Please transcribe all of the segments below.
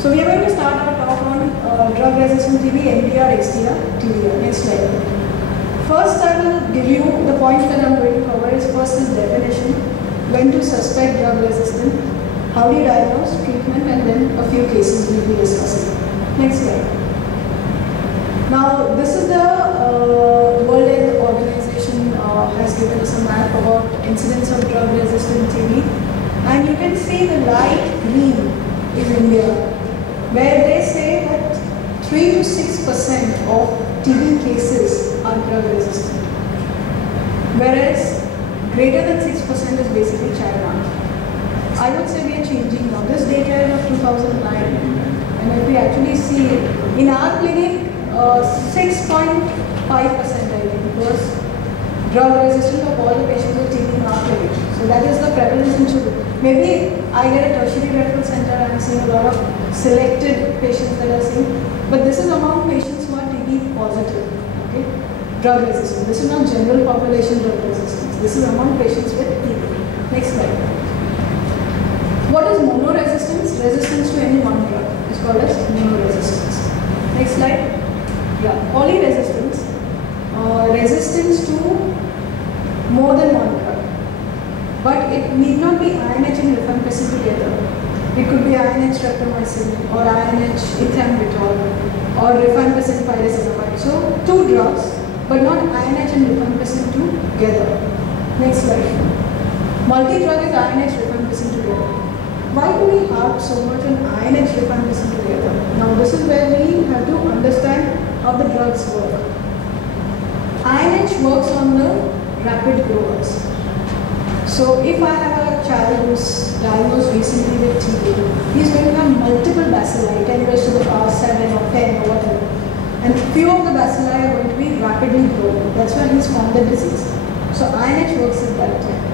So we are going to start our talk on drug-resistant TB, MDR, XDR, TDR. Next slide. First, I will give you the points that I am going to cover. Is first is definition, when to suspect drug-resistant, how do you diagnose, treatment, and then a few cases we will be discussing. Next slide. Now, this is the World Health Organization has given us a map about incidence of drug-resistant TB, and you can see the light green is India, where they say that 3 to 6% of TB cases are drug-resistant, whereas greater than 6% is basically China. I would say we are changing now. This data is of 2009, and if we actually see in our clinic, 6.5% I think was drug-resistant of all the patients with TB in our clinic. So that is the prevalence in sugar. Maybe I get a tertiary referral center and I'm seeing a lot of selected patients that are seeing, but this is among patients who are TB positive, okay? Drug resistant. This is not general population drug resistance. This is among patients with TB. Next slide. What is monoresistance? Resistance to any one drug is called as monoresistance. Next slide. Yeah, polyresistance, resistance to more than one drug. But it need not be INH and rifampicin together. It could be INH streptomycin or INH ethambutol or rifampicin pyrazinamide. So two drugs, but not INH and rifampicin together. Next slide. Multi-drug is INH rifampicin together. Why do we have so much on INH rifampicin together? Now this is where we have to understand how the drugs work. INH works on the rapid growers. So if I have a child who's diagnosed recently with TB, he's going to have multiple bacilli, 10 raised to the power 7 or 10 or whatever. And few of the bacilli are going to be rapidly growing. That's why he's formed the disease. So INH works at that time.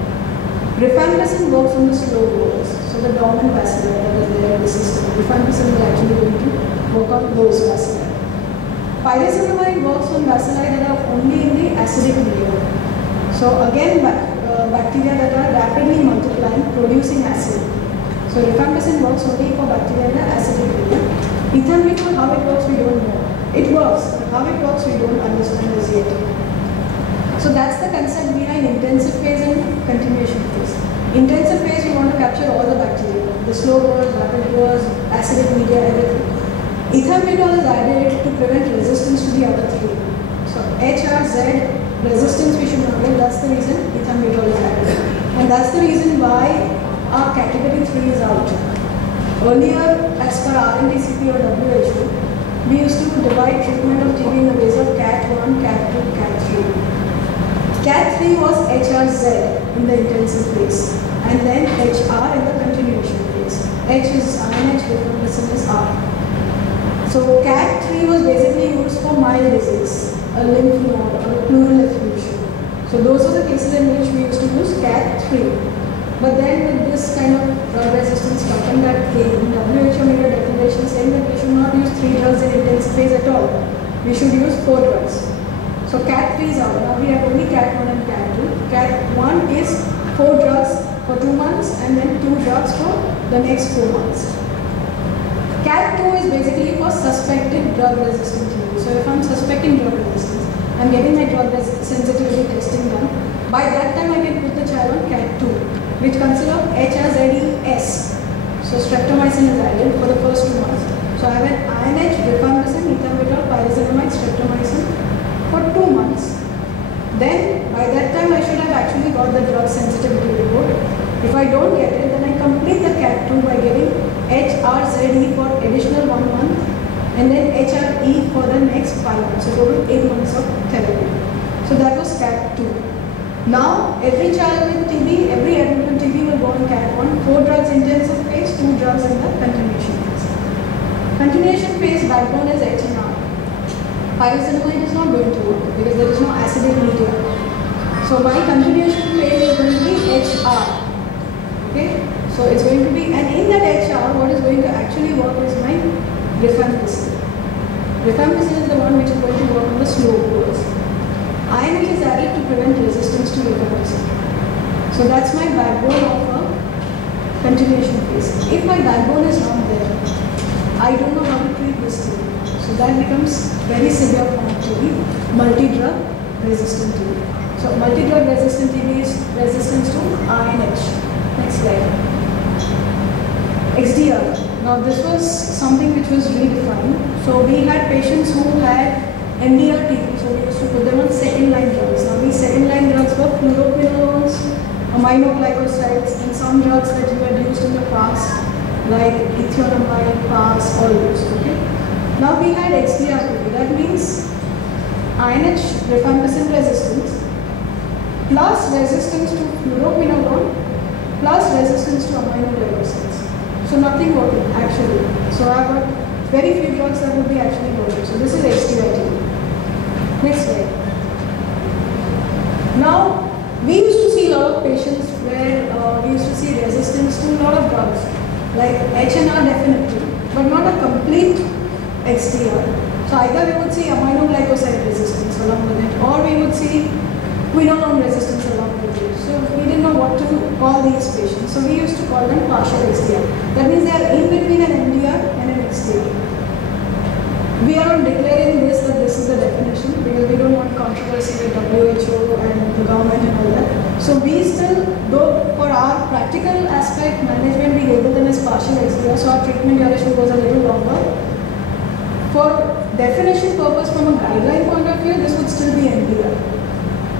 Rifampicin works on the slow growers. So the dormant bacilli that is there in the system. Rifampicin is actually going to work on those bacilli. Pyrazinamide works on bacilli that are only in the acidic medium. So again, bacteria that are rapidly multiplying, producing acid. So rifampicin works only for bacteria in the acidic medium. Ethambutol, how it works, we don't know. It works, but how it works, we don't understand as yet. So that's the concept behind intensive phase and continuation phase. Intensive phase, we want to capture all the bacteria, the slow growers, rapid growers, acidic media, everything. Ethambutol is added to prevent resistance to the other three. So HRZ resistance we should not get, that's the reason ethambutol is added. And that's the reason why our category 3 is out. Earlier, as per RNTCP or WHO, we used to divide treatment of TB in the ways of CAT 1, CAT 2, CAT 3. CAT 3 was HRZ in the intensive phase, and then HR in the continuation phase. H is INH, rifampicin is R. So CAT 3 was basically used for mild disease, a lymph node or a pleural effusion. So those are the cases in which we used to use CAT 3. But then with this kind of drug resistance pattern that came, WHO made a declaration saying that we should not use 3 drugs in intensive phase at all. We should use 4 drugs. So CAT 3 is out. Now we have only CAT 1 and CAT 2. CAT 1 is 4 drugs for 2 months and then 2 drugs for the next 4 months. CAT 2 is basically for suspected drug-resistant TB. So if I'm suspecting drug resistance, I'm getting my drug sensitivity testing done. By that time, I can put the child on CAT 2, which consists of HRZES. So streptomycin is added for the first 2 months. So I have an INH, rifampicin, ethambutol, pyrazinamide, streptomycin for 2 months. Then by that time, I should have actually got the drug sensitivity report. If I don't get it, then I complete the CAT 2 by getting HRZE for additional 1 month and then HRE for the next 5 months. So total 8 months of therapy. So that was CAT 2. Now every child with TB, every adult with TB will go on CAT 1, 4 drugs intensive phase, 2 drugs in the continuation phase. Continuation phase backbone is HNR. Pyrazinamide is not going to work because there is no acidic media. So my continuation phase is going to be HR. Okay, so it's going to be, and in that HR, what is going to actually work is my rifampicin. Rifampicin is the one which is going to work on the slow growers. INH is added to prevent resistance to rifampicin. So that's my backbone of a continuation phase. If my backbone is not there, I don't know how to treat this TB. So that becomes very severe form of TB, multi-drug resistant TB. So multi-drug resistant TB is resistance to INH. Next slide. XDR. Now this was something which was redefined. So we had patients who had MDR TB, so we used to put them on second line drugs. Now these second line drugs were fluoroquinolones, aminoglycosides, and some drugs that you had used in the past, like ethionamide, PAS, all those. Okay. Now we had XDR TB. That means INH rifampicin resistance plus resistance to fluoroquinolone plus resistance to aminoglycosides. So nothing working actually. So I've got very few drugs that would be actually working. So this is XDR TB. Next slide. Now, we used to see a lot of patients where we used to see resistance to a lot of drugs, like HNR definitely, but not a complete XDR. So either we would see aminoglycoside resistance along with it, or we would see quinolone resistance along with it. So we didn't know what to call these patients. So we used to call them partial XDR. That means they are in between an MDR and an XDR. We are not declaring this that this is the definition because we don't want controversy with WHO and the government and all that. So we still, though for our practical aspect management, we label them as partial XDR, so our treatment duration goes a little longer. For definition purpose from a guideline point of view, this would still be MDR.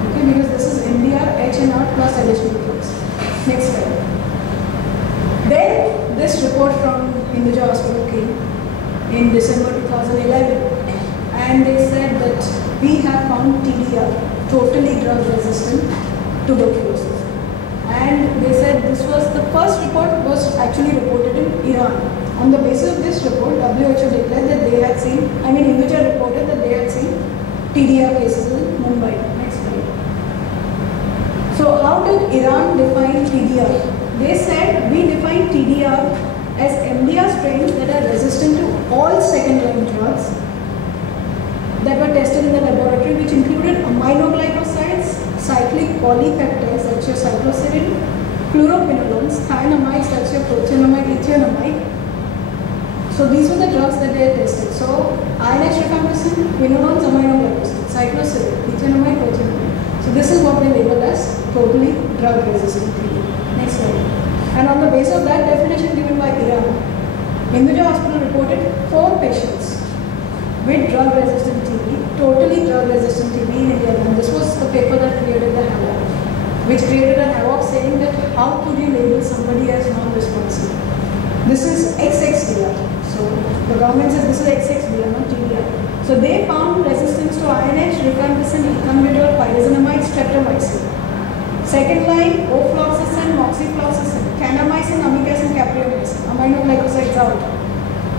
Okay, because this is MDR, HNR plus additional drugs. Next slide. Then this report from Hinduja Hospital came in December 2011, and they said that we have found TDR, totally drug resistant tuberculosis. And they said this was the first report was actually reported in Iran. On the basis of this report, WHO declared that they had seen, Hinduja reported that they had seen TDR cases in Mumbai. Next slide. So how did Iran define TDR? They said we define TDR as MDR strains that are resistant to all second-line drugs that were tested in the laboratory, which included aminoglycosides, cyclic polypeptides, that's your cycloserine, fluoroquinolones, thienamides, that's your prothionamide, ethionamide. So these were the drugs that they had tested. So INH rifampicin, quinolones, aminoglycosides, cycloserine, ethionamide, prothionamide. So this is what they labeled as totally drug-resistant TB. Next slide. And on the basis of that definition given by Iran, Hinduja Hospital reported 4 patients with drug-resistant TB, totally drug-resistant TB in India. And this was the paper that created the havoc, which created a havoc saying that how could you label somebody as non-responsive? This is XXDR. So the government says this is XXDR, not TDR. So they found resistance to INH, rifampicin, ethambutol, pyrazinamide, streptomycin. Second line, ofloxacin, moxifloxacin, kanamycin, amikacin, capreomycin, aminoglycosides out,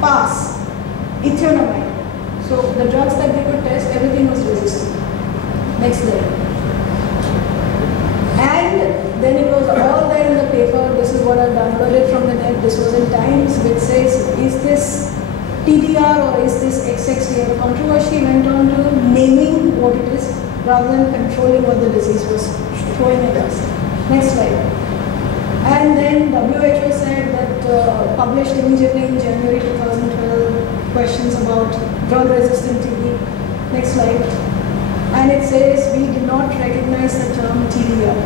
PAS, ethionamide. So the drugs that they could test, everything was resistant. Next slide. And then it was all there in the paper. This is what I downloaded from the net. This was in Times, which says, is this TDR or is this XXDR? The controversy went on to naming what it is rather than controlling what the disease was throwing at us. Next slide. And then WHO said that published immediately in January 2012 questions about drug-resistant TB. Next slide. And it says we did not recognize the term TDR.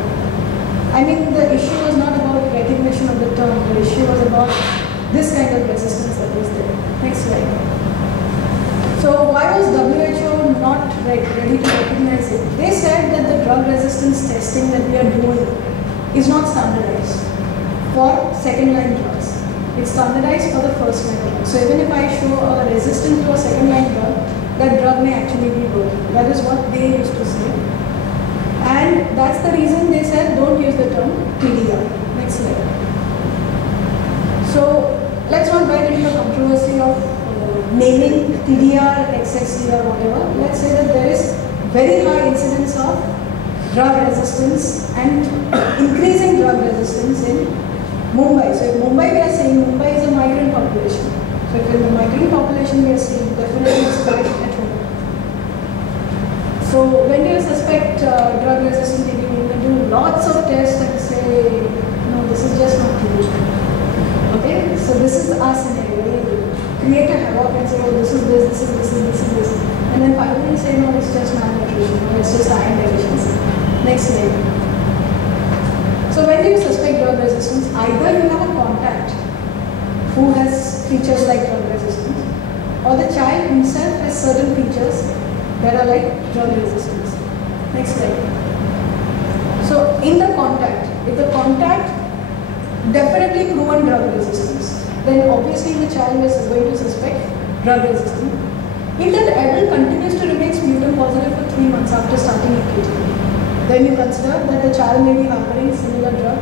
The issue was not about recognition of the term. The issue was about this kind of resistance that was there. Next slide. So why was WHO not ready to recognize it? They said that the drug resistance testing that we are doing is not standardized for second-line drugs. It's standardized for the first-line drugs. So even if I show a resistance to a second-line drug, that drug may actually be working. That is what they used to say. And that's the reason they said don't use the term TDR. Next slide. So let's not get into the controversy of naming TDR, XXDR, whatever. Let's say that there is very high incidence of drug resistance and increasing drug resistance in Mumbai. So in Mumbai we are saying Mumbai is a migrant population. So if in the migrant population we are saying definitely it's quite at home. So when you suspect drug resistant TB, you can do lots of tests and say, no, this is just not TB. Okay, so this is our scenario. create a havoc and say, oh, this is this, this is this, this is this. And then finally say, no, it's just malnutrition, or it's just iron deficiency. Next slide. So when you suspect drug resistance, either you have a contact who has features like drug resistance, or the child himself has certain features that are like drug resistance. Next slide. So in the contact, if the contact definitely proven drug resistance, then obviously the child is going to suspect drug resistance. If that adult continues to remain sputum positive for 3 months after starting acute, then you consider that the child may be harboring similar drug.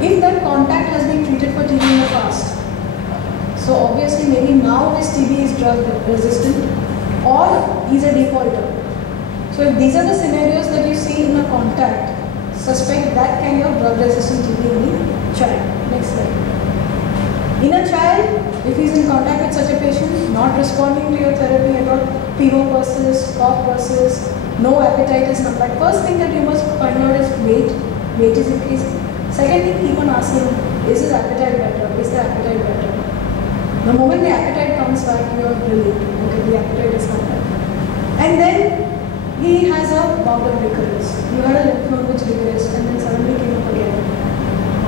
If that contact has been treated for TB in the past, so obviously maybe now this TB is drug resistant or he's a defaulter. So if these are the scenarios that you see in a contact, suspect that kind of drug resistant TB in the child. Next slide. In a child, if he's in contact with such a patient, not responding to your therapy at all, fever persists, cough persists, no appetite is not bad. First thing that you must find out is weight. Weight is increasing. Second thing, keep on asking, is his appetite better? Is the appetite better? The moment the appetite comes back, you are relieved. Okay, the appetite is come back. And then he has a bout of recurrence. You had a lymph node which regressed and then suddenly came up again.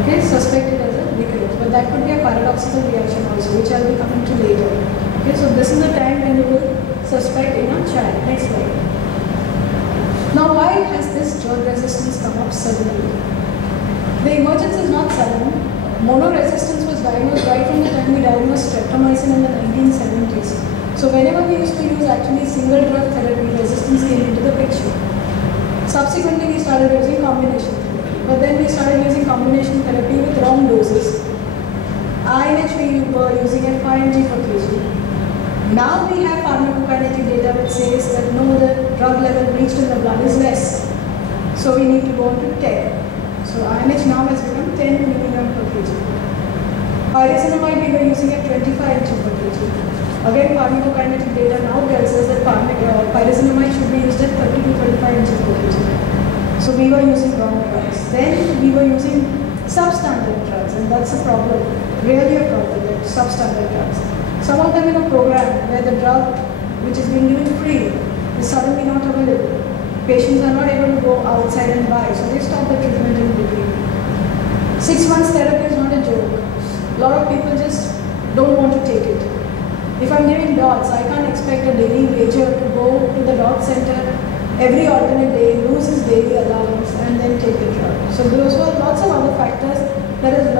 Okay, suspected as a recurrence. But that could be a paradoxical reaction also, which I'll be coming to later. Okay, so this is the time when you will suspect in a child. Next slide. Now, why has this drug resistance come up suddenly? The emergence is not sudden. Monoresistance was diagnosed right from the time we diagnosed streptomycin in the 1970s. So whenever we used to use actually single drug therapy, resistance came into the picture. Subsequently, we started using combination therapy. But then we started using combination therapy with wrong doses. INH we were using at 5 mg per kg. Now we have pharmacokinetic data which says that no, the drug level reached in the blood is less. So we need to go on to 10. So INH now has become 10 mg per kg. Pyrazinamide we were using at 25 mg per kg. Again, pharmacokinetic data now tells us that pyrazinamide should be used at 30 to 35 mg per kg. So we were using wrong drugs. Then we were using substandard drugs, and that's a problem, really a problem, that substandard drugs. Some of them in a program where the drug which is being given free is suddenly not available. Patients are not able to go outside and buy, so they stop the treatment in between. 6 months therapy is not a joke. A lot of people just don't want to take it. If I'm giving dots, I can't expect a daily wager to go to the dot center every alternate day, lose his daily allowance and then take the drug. So those were lots of other factors that has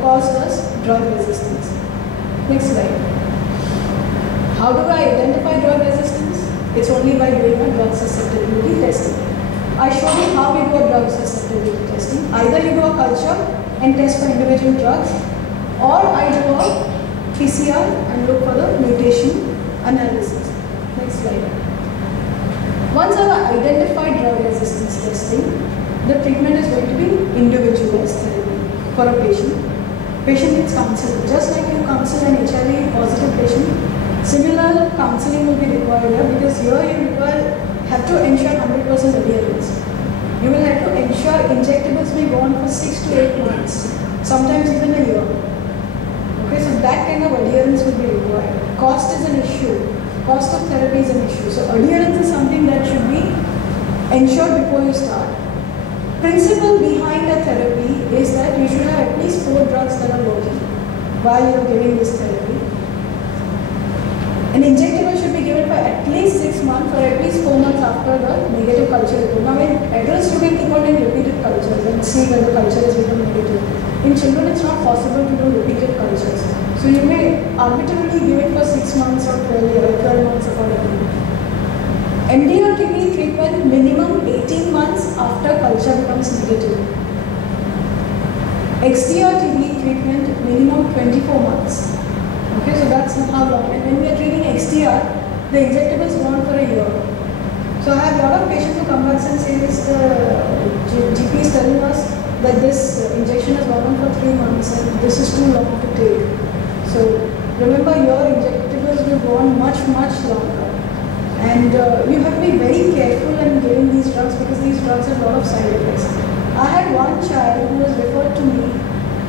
caused us drug resistance. Next slide. How do I identify drug resistance? It's only by doing a drug susceptibility testing. I showed you how we do a drug susceptibility testing. Either you do a culture and test for individual drugs, or I do a PCR and look for the mutation analysis. Next slide. Once I have identified drug resistance testing, the treatment is going to be individualized therapy for a patient. Patient needs counseling. Just like you counsel an HIV positive patient, similar counseling will be required here, because here you have to ensure 100% adherence. You will have to ensure injectables may go on for 6 to 8 months, sometimes even a year. Okay, so that kind of adherence will be required. Cost is an issue. Cost of therapy is an issue. So adherence is something that should be ensured before you start. Principle behind a therapy is that you should have at least 4 drugs that are working while you are giving this therapy. An injectable should be given for at least 6 months or at least 4 months after the negative culture report. Now in adults you can keep on doing repeated cultures and see whether the culture has become negative. In children it's not possible to do repeated cultures. So you may arbitrarily give it for 6 months or 12 months accordingly. MDR TB treatment minimum 18 months after culture becomes negative. XDR TB treatment minimum 24 months. Okay, so that's how long. And when we are treating XDR, the injectables go on for a year. So I have a lot of patients who come back and say this, the GP is telling us that this injection has gone on for 3 months and this is too long to take. So remember, your injectables will go on much longer. And you have to be very careful in giving these drugs, because these drugs have a lot of side effects. I had one child who was referred to me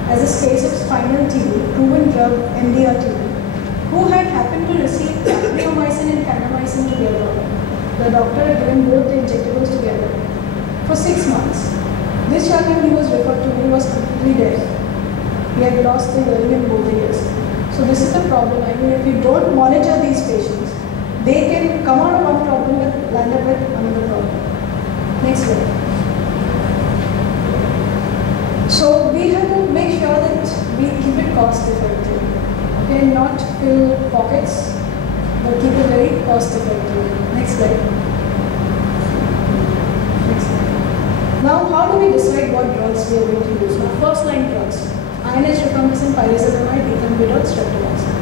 as a case of spinal TB, proven drug MDR TB. who had happened to receive clindamycin and kanamycin together. The doctor had given both the injectables together for 6 months. This child, when he was referred to me, was completely deaf. He had lost the hearing in both ears. So this is the problem. I mean, if you don't monitor these patients, they can come out of one problem and land up with another problem. Next slide. So we have to make sure that we keep it cost effective. Okay, not fill pockets, but keep it very cost effective. Next slide. Next slide. Now, how do we decide what drugs we are going to use? Now, first line drugs: INH, rifamycin, pyrazinamide, ethambutol, streptomycin.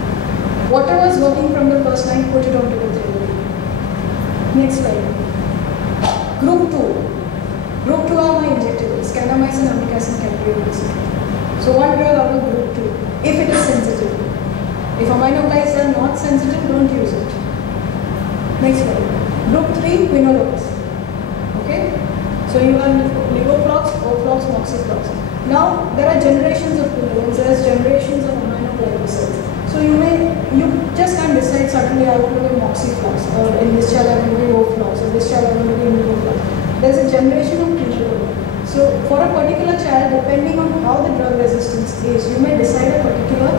Whatever is working from the first line, put it onto the therapy. Next slide. Group 2. Group 2 are my injectables: kanamycin, amikacin, capreomycin. So one drug out of group 2, if it is sensitive. If aminoglycides are not sensitive, don't use it. Next slide. Group 3, quinolones. Okay? So you have levoflox, oflox, moxiflox. Now there are generations of quinolones, there are generations of aminoglycosides. So you just can't decide suddenly I want to give moxiflox, or in this child I want to give oflox, or this child I want to give levoflox. There's a generation of quinolone. So for a particular child, depending on how the drug resistance is, you may decide a particular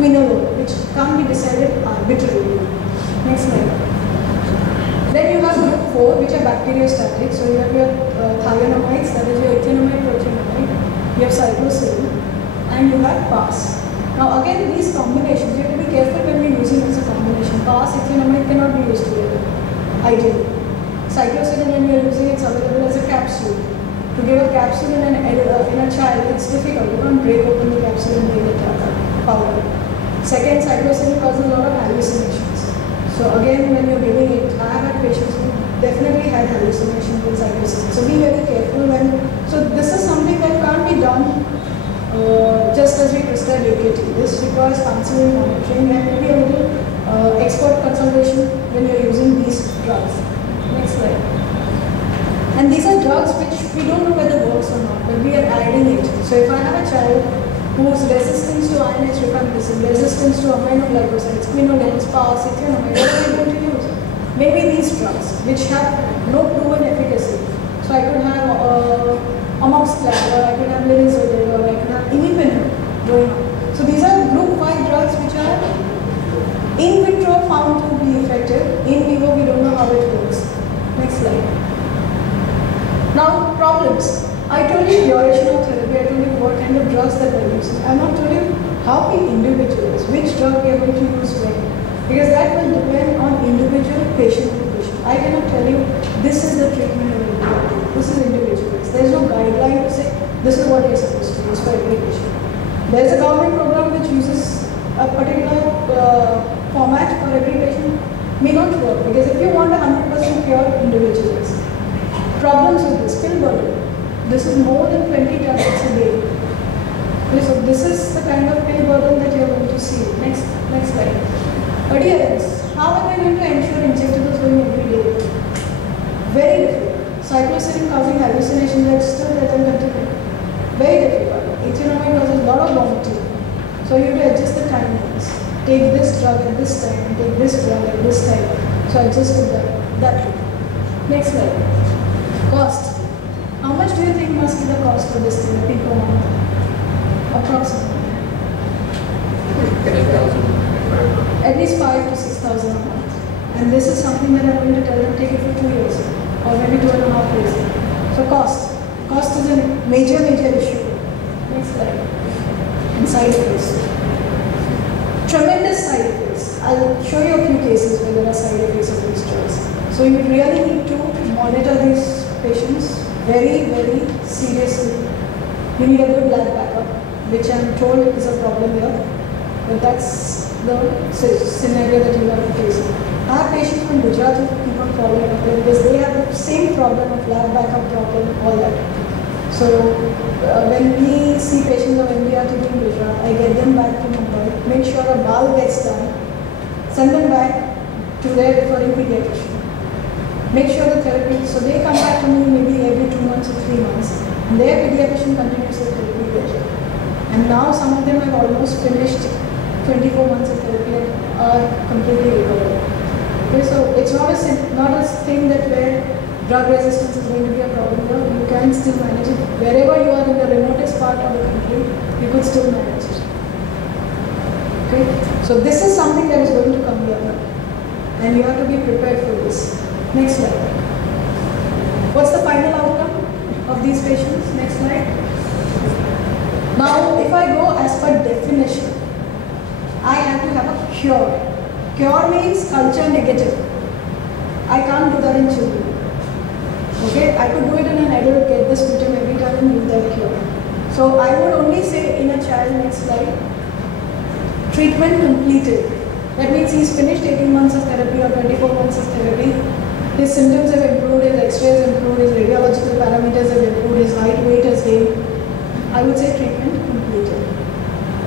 quinolone, which can't be decided arbitrarily. Next slide. Then you have group 4, which are bacteriostatic. So you have your thionamides, that is your ethionamide, prothionamide. You have cycloserine, and you have PAS. Now again, these combinations, you have to be careful when we're using as a combination. PAS, ethionamide cannot be used together, ideally. Cycloserine, when we are using, it's available as a capsule. To give a capsule in a child, it's difficult. You can't break open the capsule and make it powder. Second, cycloserine causes a lot of hallucinations. So again, when you're giving it, I have had patients who definitely had hallucinations with cycloserine. So be very careful when. So this is something that can't be done just as we prescribe AKT. This requires counseling, monitoring, and maybe a little expert consultation when you're using these drugs. Next slide. And these are drugs which we don't know whether works or not, but we are adding it. So if I have a child whose resistance to INH, rifamycin, resistance to aminoglycosides, quinolones, PAS, ethionamide, what are we going to use? Maybe these drugs which have no proven efficacy. So I could have amoxicillin, or I could have linezolid, or I could have imipenem going on. So these are group 5 drugs which are in vitro found to be effective. In vivo, we don't know how it works. Next slide. Now, problems. I told you duration of therapy, I told you what kind of drugs that we're using. I have not told you how we individualize, which drug we are going to use when. Because that will depend on individual patient to patient. I cannot tell you this is the treatment of individual. This is individualized. There is no guideline to say this is what you're supposed to use for every patient. There is a government program which uses a particular format for every patient. May not work, because if you want a 100% pure individualized. Problems with this pill burden. This is more than 20 tablets a day. Okay, so this is the kind of pill burden that you are going to see. Next slide. Adherence. How am I going to ensure injectables going every day? Very difficult. Cycloserine causing hallucinations that still doesn't continue. Very difficult. Ethionamide causes a lot of vomiting. So you have to adjust the timings. Take this drug at this time and take this drug at this time. So adjust it that way. Next slide. Cost. How much do you think must be the cost for this therapy per month? Approximately. 10,000. At least 5,000 to 6,000 a month. And this is something that I'm going to tell them take it for 2 years or maybe 2.5 years. So cost. Cost is a major issue. Next slide. And side effects. Tremendous side effects. I'll show you a few cases where there are side effects of these drugs. So you really need to monitor these patients very, very seriously. You need a good lab backup, which I'm told is a problem here. But that's the scenario that you have to face. I have patients from Gujarat who keep on following up because they have the same problem of lab backup problem, all that. So when we see patients of MDR in Gujarat, I get them back to Mumbai, make sure a BAL gets done, send them back to their referring pediatrician. Make sure the therapy, so they come back to me maybe every 2 months or 3 months, and their pediatrician continues the therapy there. And now some of them have almost finished 50% 24 months of therapy and are completely recovered. Okay, so it's not a thing that where drug resistance is going to be a problem here. You can still manage it. Wherever you are in the remotest part of the country, you could still manage it. Okay, so this is something that is going to come here now. And you have to be prepared for this. Next slide. What's the final outcome of these patients? Next slide. Now, if I go as per definition, I have to have a cure. Cure means culture negative. I can't do that in children. Okay, I could do it in an adult, get the sputum every time and give that cure. So I would only say in a child, next slide, treatment completed. That means he's finished 18 months of therapy or 24 months of therapy. His symptoms have improved, his x-rays have improved, his radiological parameters have improved, his height, weight has gained. I would say treatment completed.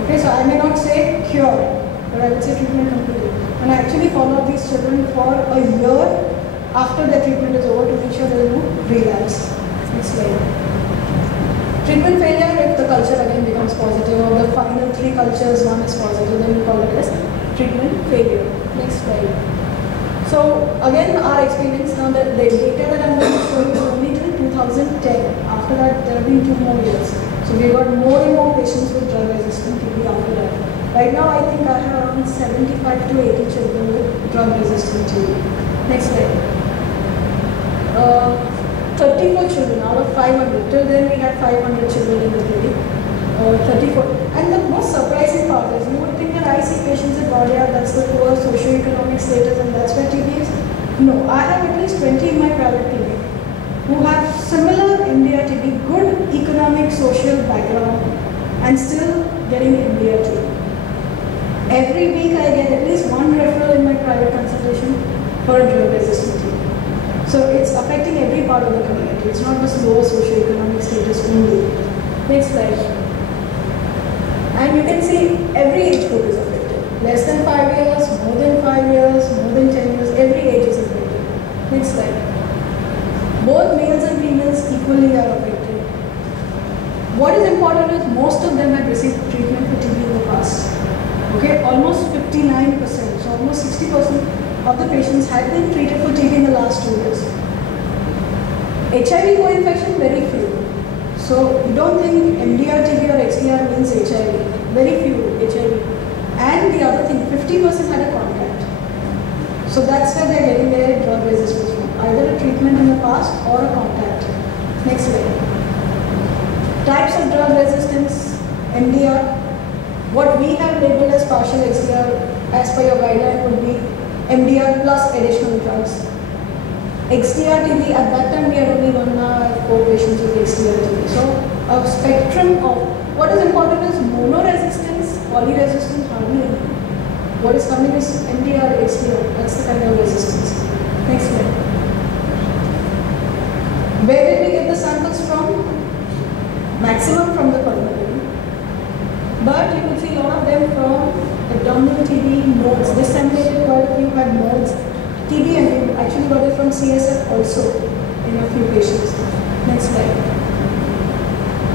Okay, so I may not say cure, but I would say treatment completed. And I actually follow these children for a year after their treatment is over to make sure there is no relapse. Next slide. Treatment failure, if the culture again becomes positive or the final 3 cultures, one is positive, then we call it as treatment failure. Next slide. So again, our experience now, that the data that I'm going to show you is only till 2010. After that, there have been 2 more years. So we got more and more patients with drug-resistant TB after that. Right now, I think I have around 75 to 80 children with drug-resistant TB. Next slide. 34 children out of 500. Till then, we had 500 children in the clinic. 34. And the most surprising part is, you would think that I see patients in Wadia, that's the poor socio-economic status and that's where TB is. No, I have at least 20 in my private clinic who have similar MDR TB, good economic, social background and still getting MDR TB. Every week I get at least 1 referral in my private consultation for a drug-resistant TB. So it's affecting every part of the community. It's not just lower socio-economic status only. Next slide. And you can see every age group is affected. Less than 5 years, more than 5 years, more than 10 years, every age is affected. Next slide. Both males and females equally are affected. What is important is most of them have received treatment for TB in the past. Okay, almost 59%, so almost 60% of the patients have been treated for TB in the last 2 years. HIV co-infection, very few. So you don't think MDR TB or XDR means HIV. Very few HIV. And the other thing, 50% had a contact. So that's where they're getting their drug resistance from. Either a treatment in the past or a contact. Next slide. Types of drug resistance, MDR. What we have labeled as partial XDR as per your guideline would be MDR plus additional drugs. XDR TB, at that time we had only 4 patients with XDR TB. So a spectrum of, what is important is monoresistance, polyresistance, hardly any. What is coming is MDR, XDR, that's the kind of resistance. Next slide. Where did we get the samples from? Maximum from the pulmonary. But you could see a lot of them from abdominal TB nodes. Disseminated, quite a few had nodes. TB, and we actually got it from CSF also in a few patients. Next slide.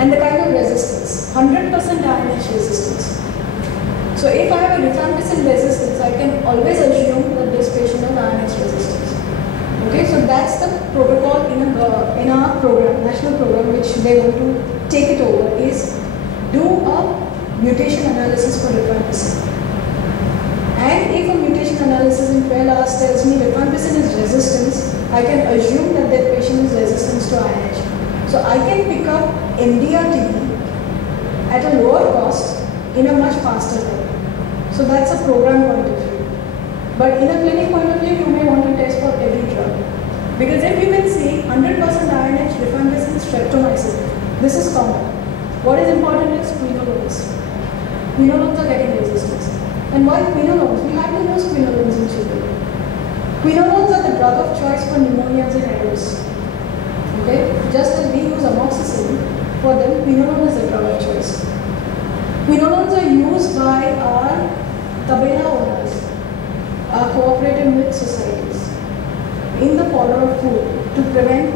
And the kind of resistance, 100% INH resistance. So if I have a rifampicin resistance, I can always assume that this patient has INH resistance. Okay, so that's the protocol in our program, national program, which they want to take it over, is do a mutation analysis for rifampicin. And if a mutation analysis in 12 hours tells me rifampicin is resistance, I can assume that that patient is resistant to INH. So I can pick up MDR TB at a lower cost in a much faster time. So that's a program point of view. But in a clinic point of view, you may want to test for every drug. Because if you can see 100% INH, rifampicin, streptomycin, this is common. What is important is quinolones. Quinolones are getting resistance. And why quinolones? We have to use quinolones in children. Quinolones are the drug of choice for pneumonias in adults. Okay? Just as we use amoxicillin, for them quinolone is the drug of choice. Quinolones are used by our tabela owners, our cooperative milk societies, in the fodder of food to prevent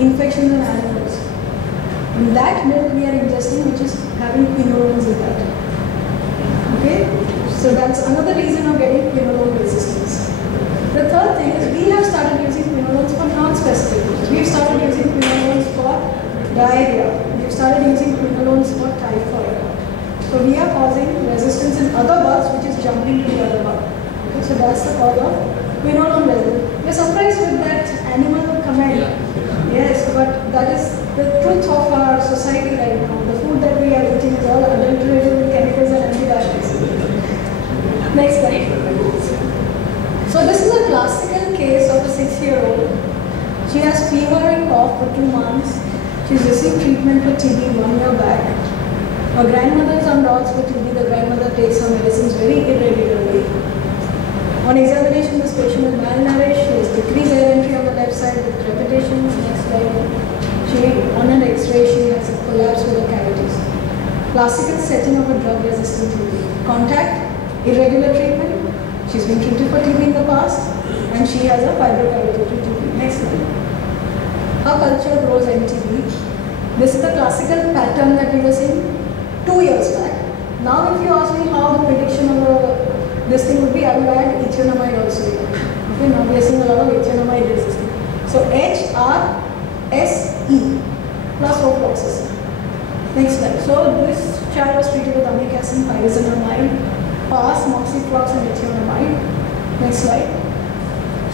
infections in animals. In that milk we are ingesting, which is having quinolones in that. Okay? So that's another reason of getting quinolone resistance. The third thing is we have started using quinolones for non-specific uses. We've started using quinolones for diarrhea. We've started using quinolones for typhoid. So we are causing resistance in other bugs which is jumping to the other bug. Okay, so that's the cause of quinolone resistance. We're surprised with that animal comment. Yes, but that is the truth of our society right now. The food that we are eating is all adulterated with chemicals and antibiotics. Next slide. So this is a classical case of a 6-year-old. She has fever and cough for 2 months. She's received treatment for TB 1 year back. Her grandmother is on rods for TB. The grandmother takes her medicines very irregularly. On examination, this patient is malnourished. She has decreased air entry on the left side with crepitations. Next slide. On an X-ray, she has a collapse with her cavities. Classical setting of a drug-resistant TB. Contact, irregular treatment. She's been treated for TB in the past, and she has a fibrocavitary TB. Next slide. Her culture grows MTB. This is the classical pattern that we were seeing 2 years back. Now, if you ask me how the prediction of this thing would be, I would add ethionamide also. Okay, now we are seeing a lot of ethionamide resistance. So HRSE plus ofloxacin. Next slide. So this child was treated with amikacin, pyrazinamide, PAS, moxiflox and ethionamide. Next slide.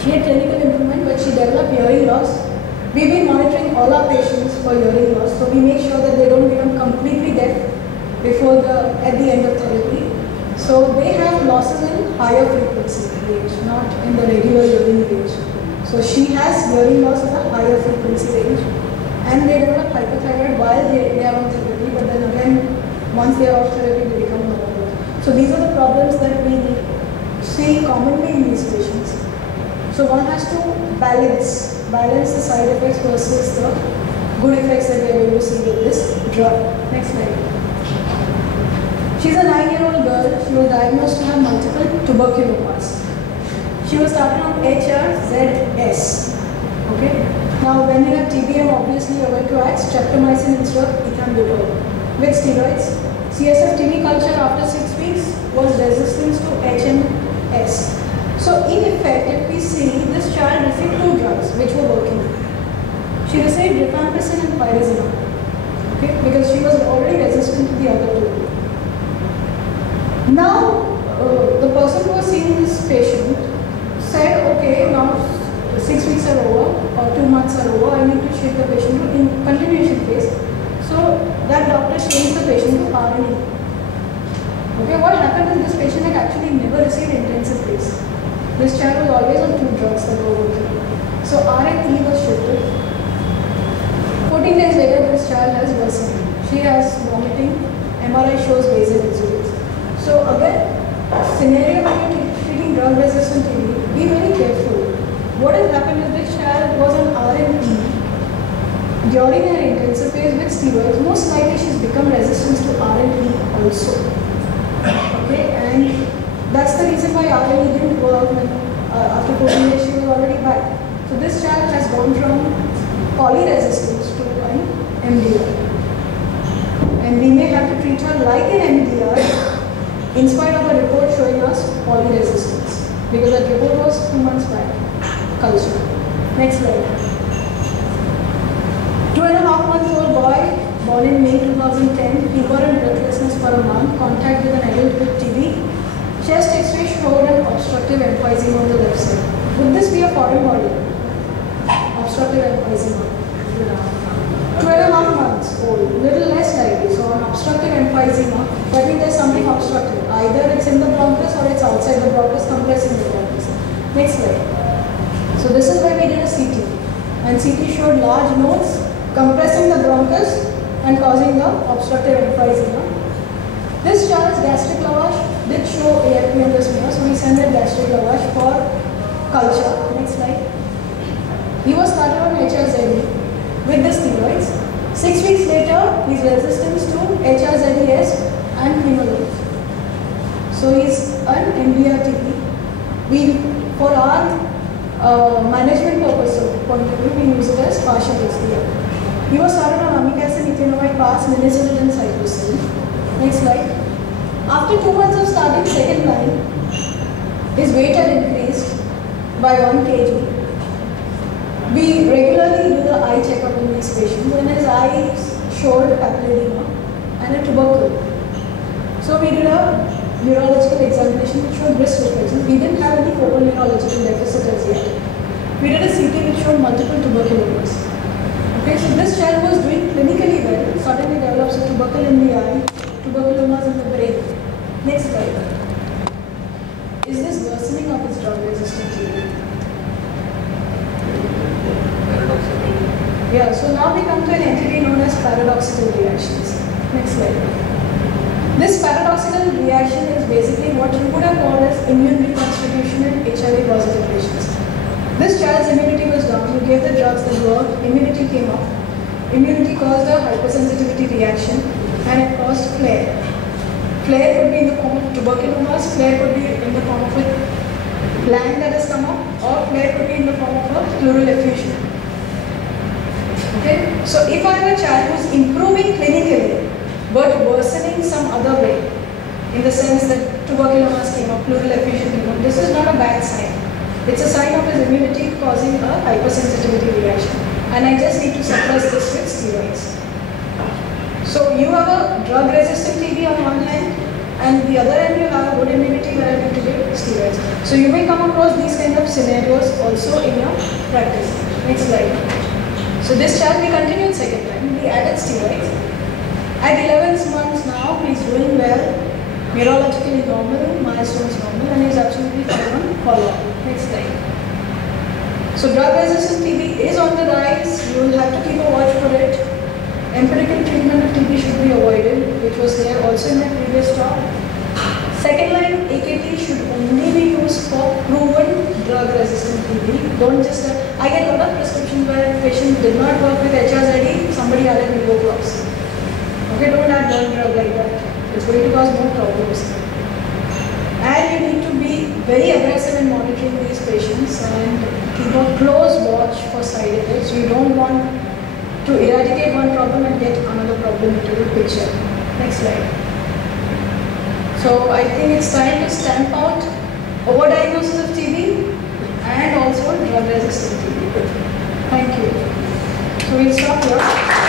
She had clinical improvement but she developed hearing loss. We've been monitoring all our patients for hearing loss, so we make sure that they don't become completely deaf at the end of therapy. So they have losses in higher frequency range, not in the regular hearing range. So she has hearing loss in a higher frequency range, and they develop hypothyroid while they are on therapy, but then again, once they are off therapy, they become normal. So these are the problems that we see commonly in these patients. So one has to balance the side effects versus the good effects that we are going to see with this drug. Next slide. She's a 9-year-old girl. She was diagnosed to have multiple tuberculomas. She was started on HRZS. Okay. Now, when you have TBM, obviously you are going to add streptomycin instead of ethambutol with steroids. CSF TB culture after 6 weeks was resistance to HNS. So, in effect, if we see, this child received 2 drugs which were working. She received rifampicin and pyrazinamide, okay, because she was already resistant to the other 2. Now, the person who was seeing this patient said, okay, now 6 weeks are over or 2 months are over, I need to shift the patient to in continuation phase. So, that doctor changed the patient to RNE. Okay, what happened is this patient had actually never received intensive phase. This child was always on 2 drugs that were working. So RNE was shifted. 14 days later, this child has worsened. She has vomiting. MRI shows basal insulins. So again, scenario when you're treating drug-resistant TB, be very careful. What has happened is this child was on RNE during her intensive phase with steroids. Most likely, she's become resistant to RNE also. Okay, and that's the reason why RNE didn't work when after 14 days she was already back. So this child has gone from polyresistance to an MDR. And we may have to treat her like an MDR in spite of a report showing us polyresistance. Because that report was 2 months back, culture. Next slide. 2.5-month-old boy, born in May 2010, fever and breathlessness for a month, contact with an adult with TB. Chest X-ray showed an obstructive emphysema on the left side. Would this be a foreign body? Obstructive emphysema. 2.5 months old, little less likely. So an obstructive emphysema, that means there's something obstructive. Either it's in the bronchus or it's outside the bronchus, compressing the bronchus. Next slide. So this is where we did a CT. And CT showed large nodes compressing the bronchus and causing the obstructive emphysema. This child's gastric lavage did show AFP on the smear, so we sent that gastric lavage for culture. Next slide. He was started on HRZE with the steroids. 6 weeks later, his resistance to HRZES and quinolone. So he's an MDR-TB. For our management purpose point of view, we use it as partial SDR. He was started on amikacin, ethionamide, PAS, linezolid and cyclosin. Next slide. After 2 months of starting second line, his weight had increased by 1 kg. We regularly do the eye checkup in these patients, and his eyes showed papilledema and a tubercle. So we did a neurological examination which showed wrist reflexes. We didn't have any focal neurological deficit as yet. We did a CT which showed multiple tuberculomas. Okay, so this child was doing clinically well. Suddenly develops a tubercle in the eye, tuberculomas in the brain. Next slide. Is this worsening of his drug-resistant TB? Paradoxical. Yeah, so now we come to an entity known as paradoxical reactions. Next slide. This paradoxical reaction is basically what you would have called as immune reconstitution in HIV positive patients. This child's immunity was down, you gave the drugs that worked, immunity came up. Immunity caused a hypersensitivity reaction and it caused flare. Flare could be in the form of tuberculomas, flare could be in the form of a gland that has come up, or flare could be in the form of a pleural effusion. Okay, so if I have a child who is improving clinically but worsening some other way, in the sense that tuberculomas came up, pleural effusion came up, this is not a bad sign. It's a sign of his immunity causing a hypersensitivity reaction. And I just need to suppress this with steroids. So you have a drug-resistant TB on one hand, and the other end you have a good immunity where I need to give steroids. So you may come across these kind of scenarios also in your practice. Next slide. So this child we continued second time, we added steroids. At 11 months now, he's doing well, neurologically normal, milestones normal, and he's absolutely fine on follow-up. Next slide. So drug-resistant TB is on the rise. You will have to keep a watch for it. Empirical treatment of TB should be avoided, which was there also in my previous talk. Second line AKT should only be used for proven drug-resistant TB. Don't just, I get a lot of prescriptions where patient did not work with HRZD, somebody added Levoflox. Okay, don't add one drug like that. It's going to cause more problems. And you need to be very aggressive in monitoring these patients and keep a close watch for side effects. You don't want to eradicate one problem and get another problem into the picture. Next slide. So I think it's time to stamp out overdiagnosis of TB and also drug-resistant TB. Thank you. So we'll stop here.